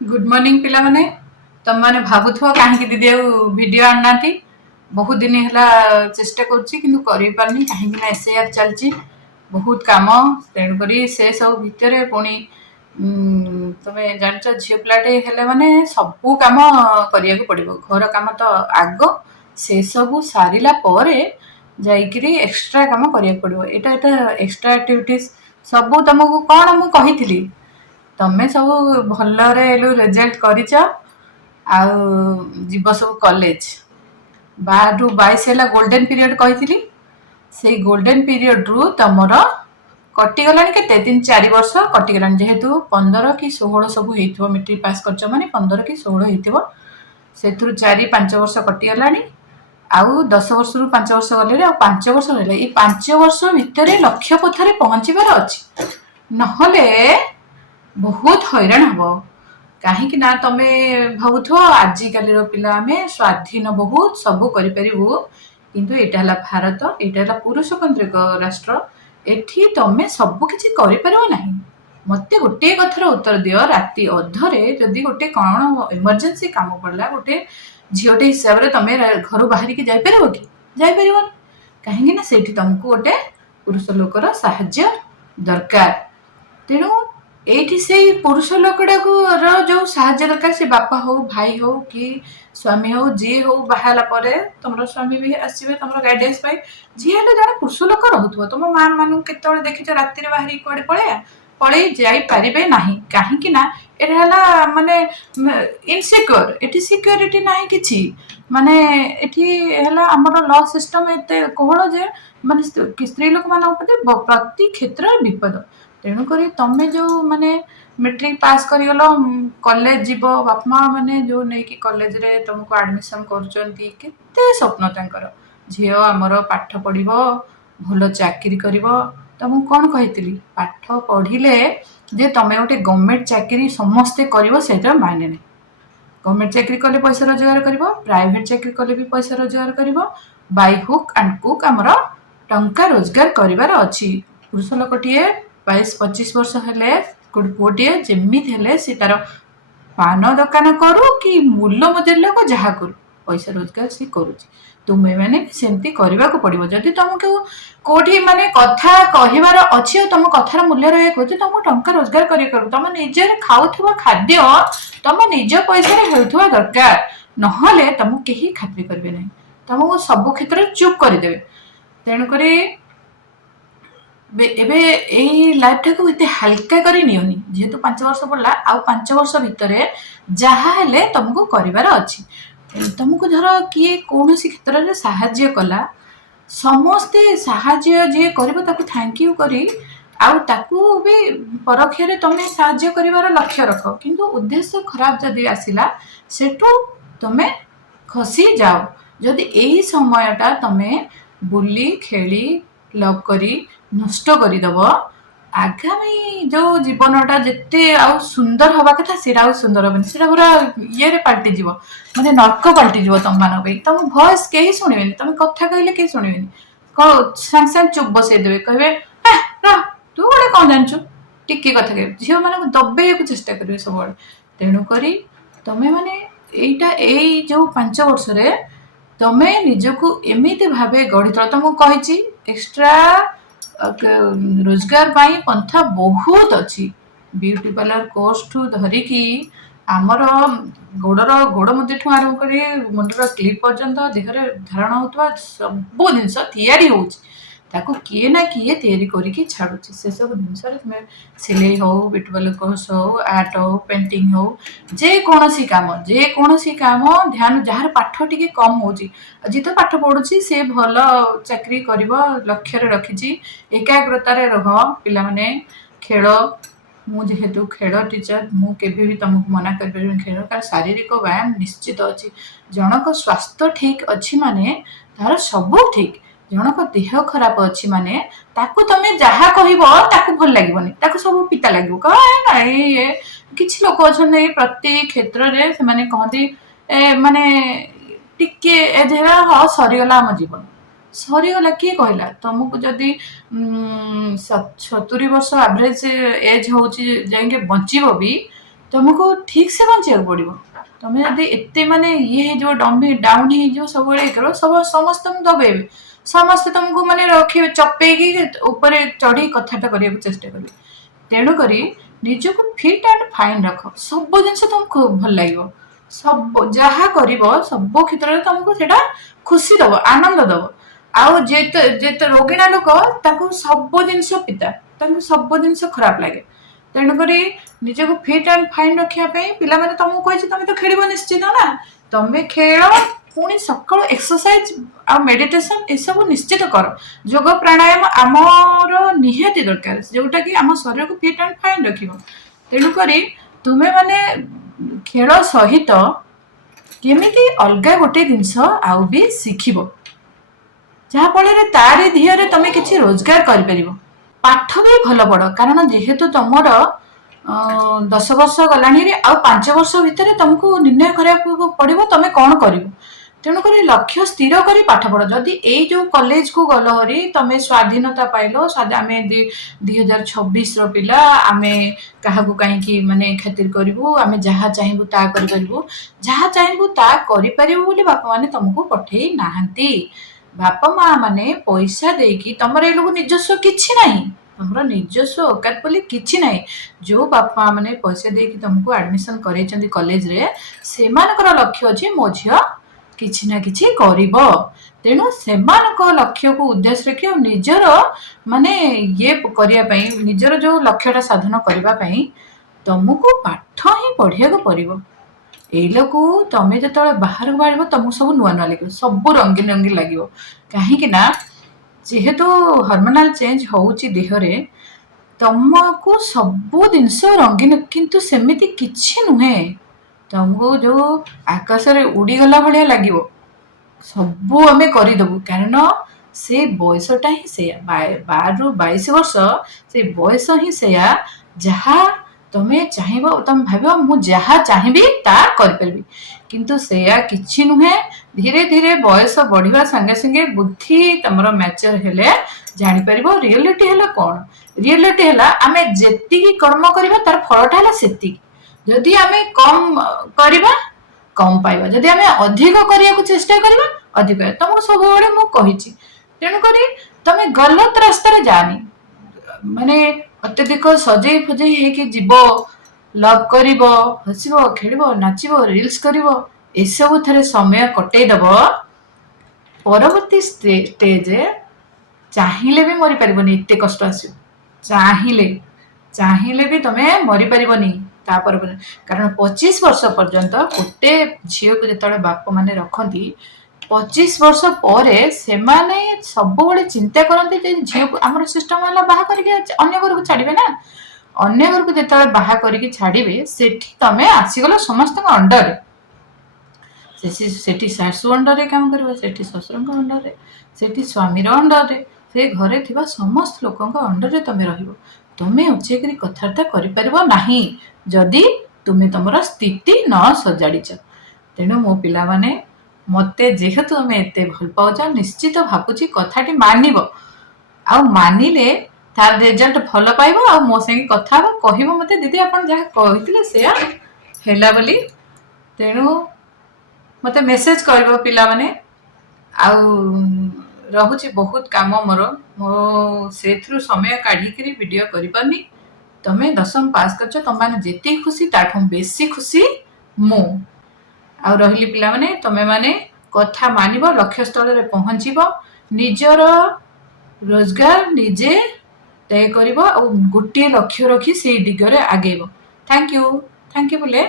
Good morning पिला माने तुम माने भाबुथो काहे दीदी वीडियो आनाती बहुत दिन है चेष्टा करुच्ची किंतु करि पारनी काहे ना एसआईआर चलची बहुत काम तेणुक से सब भितर पुणी तुम्हें जान झील पिलाटे हेले माने सबू काम करिया को पड़िबो घर काम तो आग से सब सारिला परे जाइकरी एक्स्ट्रा काम करिया को पड़िबो एटा एक्स्ट्रा एक्टिविटीज सबू तुमको कौन मु कहिथिली तमें सब भलरे रेजल्ट करिच आउ जीव सब कॉलेज 12 ରୁ 22 ହେଲା ଗୋଲ୍ଡେନ୍ ପିରିୟଡ଼ କହିଥିଲି ସେଇ ଗୋଲ୍ଡେନ୍ ପିରିୟଡ଼ରୁ ତମର କଟିଗଲାଣି କେତେ 3-4 ବର୍ଷ କଟିଗଲାଣି ଯେହେତୁ 15 କି 16 ସବୁ ହେଇଥିବ ମେଟ୍ରିକ୍ ପାସ୍ କରିଛ ମାନେ 15 କି 16 ହେଇଥିବ ସେଥିରୁ 4-5 ବର୍ଷ କଟିଗଲାଣି ଆଉ 10 ବର୍ଷରୁ 5 ବର୍ଷ ଗଲେ ଆଉ 5 ବର୍ଷ ରହିଲା ଏଇ 5 ବର୍ଷ ଭିତରେ ଲକ୍ଷ୍ୟ ପଥରେ ପହଞ୍ଚିବାର ଅଛି ନହେଲେ ବହୁତ ହଇରାଣ ହବ କାହିଁକି ନା ତମେ ଭାବୁଥିବ ଆଜିକାଲିର ପିଲା ଆମେ ସ୍ୱାଧୀନ ବହୁତ ସବୁ କରିପାରିବୁ କିନ୍ତୁ ଏଇଟା ହେଲା ଭାରତ ଏଇଟା ହେଲା ପୁରୁଷକେନ୍ଦ୍ରିକ ରାଷ୍ଟ୍ର ଏଠି ତମେ ସବୁ କିଛି କରିପାରିବ ନାହିଁ ମତେ ଗୋଟିଏ କଥାର ଉତ୍ତର ଦିଅ ରାତି ଅଧରେ ଯଦି ଗୋଟେ କଣ ଏମର୍ଜେନ୍ସି କାମ ପଡିଲା ଗୋଟେ ଝିଅଟେ ହିସାବରେ ତମେ ଘରୁ ବାହାରିକି ଯାଇପାରିବ କି ଯାଇପାରିବନି କାହିଁକି ନା ସେଇଠି ତମକୁ ଗୋଟେ ପୁରୁଷ ଲୋକର ସାହାଯ୍ୟ ଦରକାର ତେଣୁ ଏଇଠି ସେଇ ପୁରୁଷ ଲୋକଟାକୁ ଯୋଉ ସାହାଯ୍ୟ ଦରକାର ସେ ବାପା ହଉ ଭାଇ ହଉ କି ସ୍ୱାମୀ ହଉ ଯିଏ ହଉ ବାହା ହେଲା ପରେ ତମର ସ୍ୱାମୀ ବି ଆସିବେ ତମର ଗାଇଡେନ୍ସ ପାଇଁ ଯିଏ ହେଲେ ଜଣେ ପୁରୁଷ ଲୋକ ରହୁଥିବ ତମ ମା ମାନଙ୍କୁ କେତେବେଳେ ଦେଖିଛ ରାତିରେ ବାହାରିକି କୁଆଡେ ପଳେଇ ଯାଇପାରିବେ ନାହିଁ କାହିଁକି ନା ଏଟା ହେଲା ମାନେ ଇନସିକ୍ୟୁର ଏଠି ସିକ୍ୟୁରିଟି ନାହିଁ କିଛି ମାନେ ଏଠି ହେଲା ଆମର ଲ ସିଷ୍ଟମ ଏତେ କୋହଳ ଯେ ମାନେ ସ୍ତ୍ରୀ ଲୋକମାନଙ୍କ ପ୍ରତି ପ୍ରତି କ୍ଷେତ୍ରରେ ବିପଦ ତେଣୁକରି ତମେ ଯୋଉ ମାନେ ମେଟ୍ରିକ ପାସ୍ କରିଗଲ କଲେଜ ଯିବ ବାପା ମା ମାନେ ଯୋଉ ନେଇକି କଲେଜରେ ତମକୁ ଆଡମିସନ କରୁଛନ୍ତି କେତେ ସ୍ୱପ୍ନ ତାଙ୍କର ଝିଅ ଆମର ପାଠ ପଢିବ ଭଲ ଚାକିରି କରିବ ତମକୁ କଣ କହିଥିଲି ପାଠ ପଢିଲେ ଯେ ତମେ ଗୋଟେ ଗଭର୍ଣ୍ଣମେଣ୍ଟ ଚାକିରି ସମସ୍ତେ କରିବ ସେଇଟା ମାନେ ନାହିଁ ଗଭର୍ଣ୍ଣମେଣ୍ଟ ଚାକିରି କଲେ ପଇସା ରୋଜଗାର କରିବ ପ୍ରାଇଭେଟ ଚାକିରି କଲେ ବି ପଇସା ରୋଜଗାର କରିବ ବାଇ ହୁକ୍ ଆଣ୍ଡ କୁକ୍ ଆମର ଟଙ୍କା ରୋଜଗାର କରିବାର ଅଛି ପୁରୁଷ ଲୋକଟିଏ 22-25 ବର୍ଷ ହେଲେ ଗୋଟେ ପୁଅଟିଏ ଯେମିତି ହେଲେ ସେ ତାର ପାନ ଦୋକାନ କରୁ କି ମୂଲ ମଜୁରୀ ଲୋକ ଯାହା କରୁ ପଇସା ରୋଜଗାର ସେ କରୁଛି ତୁମେ ମାନେ ସେମିତି କରିବାକୁ ପଡିବ ଯଦି ତମକୁ କୋଉଠି ମାନେ କଥା କହିବାର ଅଛି ଆଉ ତମ କଥାର ମୂଲ୍ୟ ରହିବାକୁ ଅଛି ତମକୁ ଟଙ୍କା ରୋଜଗାର କରିବାକୁ ତମ ନିଜର ଖାଉଥିବା ଖାଦ୍ୟ ତମ ନିଜ ପଇସାରେ ହେଉଥିବା ଦରକାର ନହେଲେ ତମକୁ କେହି ଖାତିର କରିବେ ନାହିଁ ତମକୁ ସବୁ କ୍ଷେତ୍ରରେ ଚୁପ୍ କରିଦେବେ ତେଣୁକରି ଏବେ ଏଇ ଲାଇଫଟାକୁ ଏତେ ହାଲକା କରି ନିଅନି ଯେହେତୁ 5 ବର୍ଷ ପଡିଲା ଆଉ 5 ବର୍ଷ ଭିତରେ ଯାହା ହେଲେ ତମକୁ କରିବାର ଅଛି ତମକୁ ଧର କିଏ କୌଣସି କ୍ଷେତ୍ରରେ ସାହାଯ୍ୟ କଲା ସମସ୍ତେ ସାହାଯ୍ୟ ଯିଏ କରିବ ତାକୁ ଥ୍ୟାଙ୍କ ୟୁ କରି ଆଉ ତାକୁ ବି ପରୋକ୍ଷରେ ତମେ ସାହାଯ୍ୟ କରିବାର ଲକ୍ଷ୍ୟ ରଖ କିନ୍ତୁ ଉଦ୍ଦେଶ୍ୟ ଖରାପ ଯଦି ଆସିଲା ସେଠୁ ତମେ ଖସି ଯାଅ ଯଦି ଏଇ ସମୟଟା ତମେ ବୁଲି ଖେଳି ଲଭ୍ କରି ନଷ୍ଟ କରିଦବ ଆଗାମୀ ଯୋଉ ଜୀବନଟା ଯେତେ ଆଉ ସୁନ୍ଦର ହବା କଥା ସେଇଟା ଆଉ ସୁନ୍ଦର ହବନି ସେଇଟା ପୁରା ଇଏରେ ପାଲଟିଯିବ ମାନେ ନର୍କ ପାଲଟିଯିବ ତମମାନଙ୍କ ପାଇଁ ତମ ଭଏସ କେହି ଶୁଣିବେନି ତମେ କଥା କହିଲେ କେହି ଶୁଣିବେନି ସାଙ୍ଗେ ସାଙ୍ଗେ ଚୁପ୍ ବସେଇଦେବେ କହିବେ ରହ ତୁ ଗୋଟେ କଣ ଜାଣିଛୁ ଟିକେ କଥା କହିବେ ଝିଅ ମାନଙ୍କୁ ଦବେଇବାକୁ ଚେଷ୍ଟା କରିବେ ସବୁବେଳେ ତେଣୁକରି ତମେ ମାନେ ଏଇଟା ଏଇ ଯୋଉ 5 ବର୍ଷରେ ତମେ ନିଜକୁ ଏମିତି ଭାବେ ଗଢିତୋଳ ତମକୁ କହିଛି ଏକ୍ସଟ୍ରା ରୋଜଗାର ପାଇଁ ପନ୍ଥା ବହୁତ ଅଛି ବିୟୁଟି ପାର୍ଲର କୋର୍ସଠୁ ଧରିକି ଆମର ଗୋଡ ମୁଦିଠୁ ଆରମ୍ଭ କରି ମୁଣ୍ଡର କ୍ଲିପ୍ ପର୍ଯ୍ୟନ୍ତ ଦେହରେ ଧାରଣ ହଉଥିବା ସବୁ ଜିନିଷ ତିଆରି ହଉଛି ତାକୁ କିଏ ନା କିଏ ତିଆରି କରିକି ଛାଡୁଛି ସେସବୁ ଜିନିଷରେ ତୁମେ ସିଲେଇ ହଉ ବିୟୁଟି ପାର୍ଲର କୋର୍ସ ହଉ ଆର୍ଟ ହଉ ପେଣ୍ଟିଂ ହଉ ଯେକୌଣସି କାମ ଧ୍ୟାନ ଯାହାର ପାଠ ଟିକେ କମ ହଉଛି ଯିଏ ତ ପାଠ ପଢୁଛି ସେ ଭଲ ଚାକିରି କରିବ ଲକ୍ଷ୍ୟରେ ରଖିଛି ଏକାଗ୍ରତାରେ ରହ ପିଲାମାନେ ଖେଳ ମୁଁ ଯେହେତୁ ଖେଳ ଟିଚର ମୁଁ କେବେ ବି ତମକୁ ମନା କରିପାରିବିନି ଖେଳ କାରଣ ଶାରୀରିକ ବ୍ୟାୟାମ ନିଶ୍ଚିତ ଅଛି ଜଣଙ୍କ ସ୍ୱାସ୍ଥ୍ୟ ଠିକ ଅଛି ମାନେ ତାର ସବୁ ଠିକ ଜଣଙ୍କ ଦେହ ଖରାପ ଅଛି ମାନେ ତାକୁ ତମେ ଯାହା କହିବ ତାକୁ ଭଲ ଲାଗିବନି ତାକୁ ସବୁ ପିତା ଲାଗିବ କିଛି ଲୋକ ଅଛନ୍ତି ପ୍ରତି କ୍ଷେତ୍ରରେ ସେମାନେ କହନ୍ତି ମାନେ ଟିକେ ଏଜ ହେଲା ହଁ ସରିଗଲା ଆମ ଜୀବନ ସରିଗଲା କିଏ କହିଲା ତମକୁ ଯଦି 70 ବର୍ଷ ଆଭରେଜ ଏଜ ହଉଛି ଯାଇକି ବଞ୍ଚିବ ବି तुमको ठीक से बंचा पड़ो। तुम जब एत माने ये हो डम्बी डाउन हो सब करो सब समस्त दबेबे समस्ते तुमको माने रखे चपेगी ऊपर चढ़ी कथाटा करने चेष्टा करेंगे। तेणुक निजक फिट एंड फाइन रख सब जिन तुमको भल लगे सब जहाँ कर सब क्षेत्र में तुमको सेटा खुशी दब आनंद दब आउ जेते रोगिणा लोक सब जिन पिता सब जिन खराब लगे। तेणुक निजक फिट एंड फाइन रखापी पिला तुमको कही तुम तो खेल निश्चित ना तुम्हें खेल पुणी सकाल एक्सरसाइज आ मेडिटेशन ये सब निश्चित कर। योग प्राणायाम आमर निहाती दरकार जोटा कि आम शरीर को फिट एंड फाइन रख। तेणुक तुम्हें माने खेल सहित केमिति अलग गोटे जिनस आउ भी शिखिब जहाँफल तारी धिरे तुम कि रोजगार कर पाठ भी भल पढ़ कारण जेहेतु तुमर 10 वर्ष गला आ 5 वर्ष भितर तुमको निर्णय करा पड़ो तुम कौन कर। तेणुक लक्ष्य स्थिर कर पाठ पढ़ जदि ये जो कॉलेज को गल हरी तुम स्वाधीनता पाइल आम 2026 पिला आम क्या कहीं माने खातिर करूँ आम जहाँ चाहबू ता करूँ जहाँ चाहबू ता कर बापा मैंने तुमको पठे नहांती। बापा माँ माने पैसा देकी तुम ये लोग निजस्व किसी ना तुम निजस्व औकात बोली किसी ना जो बापा माँ मैंने पैसा देकी तुमको एडमिशन कर कॉलेज रे से लक्ष्य अच्छे मो झी किसी ना किसी करिबो। तेणु से लक्ष्य को उद्देश्य रखी निजर माने ये करने निजर जो लक्ष्यटा साधन करने तुमको पाठ ही पढ़िया पड़ो। ये को तुम जो बाहर को बाहर तुमको सब नुआ नुआ लगे सब रंगीन रंगीन लगे कहीं जेहेतु हार्मोनाल चेंज होची देहरे तुमको सब जिनस रंगीन किंतु सेमिति किछि नुहे तुमको जो आकाश रे उड़ीगला भाया लगे सब आम करदेबू कारण से बयसटा ही से 12 ରୁ 22 वर्ष से बयस ही से जहाँ तुम्हें चाहब तुम भाव मुझे चाहिए ता करी किंतु से किछि नुहे धीरे धीरे बयस बढ़िया संगे संगे बुद्धि तुम मैच्योर हेले जापर रियलिटी है कौन रियलिटी है आम जी कर्म करवा तार फलटा है से जदि आम कम करवा कम पाइबा जदि आम अधिक करने को चेष्टा करवा अधिक तुमको सब मुझे तेणुक तुम गलत रास्तार जानी माने अत्यधिक सजे फजे जीव लव कर हसब खेल नाचब रिल्स कर सब थे समय कटेदब परवर्ती स्टेज चाहिए भी मरी पारबनी एत कष्ट आस चाहिए भी तुम्हें मरी पारबनी कारण 25 वर्ष पर्यंत गोटे झील को जो बाप मैंने रखती 25 वर्ष पर से सब चिंता करते झील को आम सिस्टम है बाहा करके अन्य घर को छाड़े ना अन्य घर को जो बाहा करके छाड़े से तुम आसीगल समस्त अंडर से शाशु अंडर काम कर शशुर अंडर से स्वामी अंडर से घरे थी समस्त लोक अंडर तुम तुम्हें उच्चेक कथबार्ता कर जदि तुम्हें तुम स्थिति न सजाड़। तेणु मो पिला माने मते जेहेतु तुम एत भल पाच निश्चित भावुची कथाटी मानव आ मानिले तार रिजल्ट भल पाइब आ मो संगे कथा कह मत दीदी आप जहाँ कहते से बोली। तेणु मत मेसेज कर पिला माने रहुची बहुत काम मोर मो से समय काढ़ी वीडियो करी तुम्हें 10वीं पास कर तुम मैंने जिते खुशी ताठू बेसी खुशी मु आ रही पिला माने तुम्हें माने कथा मानिब लक्ष्य स्थल रे पहुँचब निजर रोजगार निजे तय कर गोटे लक्ष्य रखी से दिगरे आगेब। थैंक यू बोले।